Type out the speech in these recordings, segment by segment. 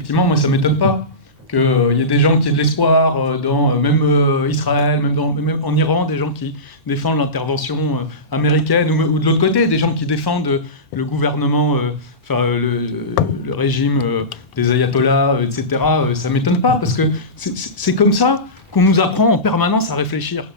effectivement, moi, ça ne m'étonne pas qu'il y ait des gens qui aient de l'espoir dans même Israël, même en Iran, des gens qui défendent l'intervention américaine, ou de l'autre côté, des gens qui défendent le gouvernement, le régime des ayatollahs, etc. Ça ne m'étonne pas, parce que c'est comme ça qu'on nous apprend en permanence à réfléchir.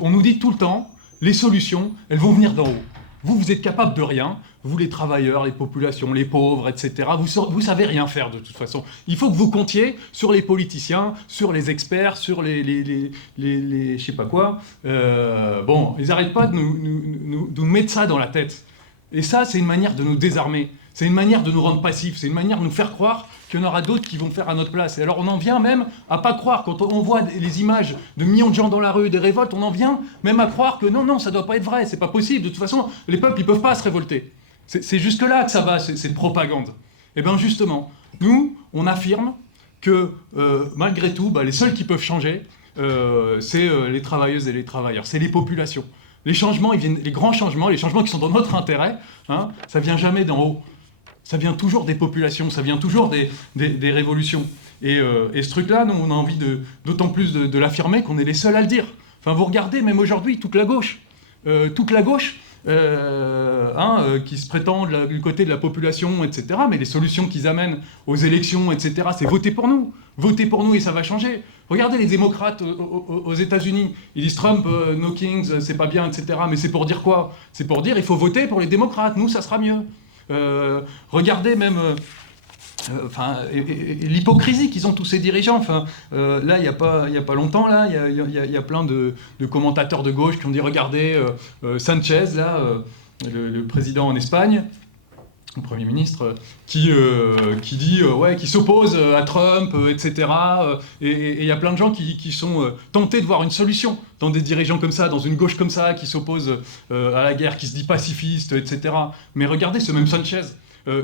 On nous dit tout le temps, les solutions, elles vont venir d'en haut. Vous êtes capable de rien, vous les travailleurs, les populations, les pauvres, etc. Vous savez rien faire de toute façon. Il faut que vous comptiez sur les politiciens, sur les experts, sur les je sais pas quoi. Bon, ils n'arrêtent pas de nous mettre ça dans la tête. Et ça, c'est une manière de nous désarmer. C'est une manière de nous rendre passifs. C'est une manière de nous faire croire qu'il y en aura d'autres qui vont faire à notre place. Et alors on en vient même à pas croire, quand on voit les images de millions de gens dans la rue, des révoltes, on en vient même à croire que non, ça doit pas être vrai, c'est pas possible. De toute façon, les peuples, ils peuvent pas se révolter. C'est jusque-là que ça va, cette propagande. Et bien justement, nous, on affirme que malgré tout, les seuls qui peuvent changer, c'est les travailleuses et les travailleurs, c'est les populations. Les changements, les grands changements, les changements qui sont dans notre intérêt, ça vient jamais d'en haut. Ça vient toujours des populations, ça vient toujours des révolutions. Et ce truc-là, nous, on a envie d'autant plus de l'affirmer qu'on est les seuls à le dire. Enfin, vous regardez, même aujourd'hui, toute la gauche, qui se prétend du côté de la population, etc. Mais les solutions qu'ils amènent aux élections, etc., c'est voter pour nous. Votez pour nous et ça va changer. Regardez les démocrates aux États-Unis. Ils disent Trump, no kings, c'est pas bien, etc. Mais c'est pour dire quoi? C'est pour dire il faut voter pour les démocrates. Nous, ça sera mieux. Regardez même l'hypocrisie qu'ils ont tous ces dirigeants. Là, il y a pas longtemps, là, il y a plein de commentateurs de gauche qui ont dit regardez Sanchez, là, le président en Espagne, le Premier ministre, qui dit qui s'oppose à Trump, etc. Et il y a plein de gens qui sont tentés de voir une solution dans des dirigeants comme ça, dans une gauche comme ça, qui s'oppose à la guerre, qui se dit pacifiste, etc. Mais regardez ce même Sanchez.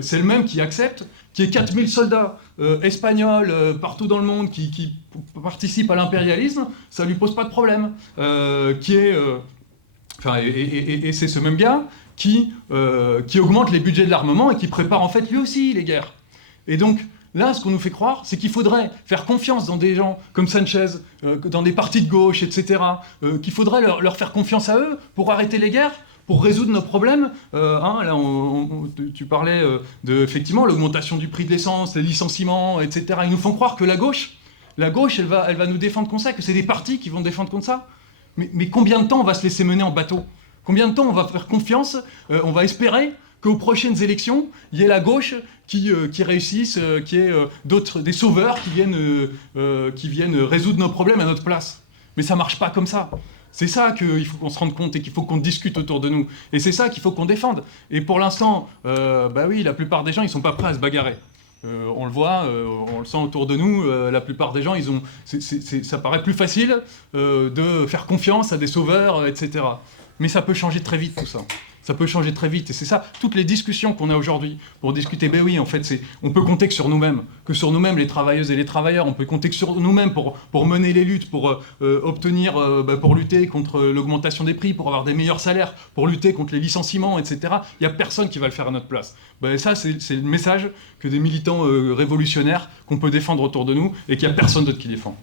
C'est le même qui accepte qu'il y ait 4000 soldats espagnols partout dans le monde qui participent à l'impérialisme, ça lui pose pas de problème. Et c'est ce même gars qui augmente les budgets de l'armement et qui prépare en fait lui aussi les guerres. Et donc là, ce qu'on nous fait croire, c'est qu'il faudrait faire confiance dans des gens comme Sanchez, dans des partis de gauche, etc., qu'il faudrait leur faire confiance à eux pour arrêter les guerres, pour résoudre nos problèmes. Là, tu parlais de, effectivement, l'augmentation du prix de l'essence, les licenciements, etc. Ils nous font croire que la gauche, elle va nous défendre contre ça, que c'est des partis qui vont défendre contre ça. Mais combien de temps on va se laisser mener en bateau? Combien de temps on va faire confiance, on va espérer qu'aux prochaines élections, il y ait la gauche qui réussisse, qu'il y ait des sauveurs qui viennent résoudre nos problèmes à notre place? Mais ça marche pas comme ça. C'est ça qu'il faut qu'on se rende compte et qu'il faut qu'on discute autour de nous. Et c'est ça qu'il faut qu'on défende. Et pour l'instant, oui, la plupart des gens, ils sont pas prêts à se bagarrer. On le voit, on le sent autour de nous, la plupart des gens, ça paraît plus facile de faire confiance à des sauveurs, etc. Mais ça peut changer très vite tout ça. Ça peut changer très vite. Et c'est ça, toutes les discussions qu'on a aujourd'hui pour discuter, oui, en fait, on peut compter que sur nous-mêmes, les travailleuses et les travailleurs. On peut compter que sur nous-mêmes pour mener les luttes, pour pour lutter contre l'augmentation des prix, pour avoir des meilleurs salaires, pour lutter contre les licenciements, etc. Il n'y a personne qui va le faire à notre place. Ça, c'est le message que des militants révolutionnaires qu'on peut défendre autour de nous et qu'il n'y a personne d'autre qui défend.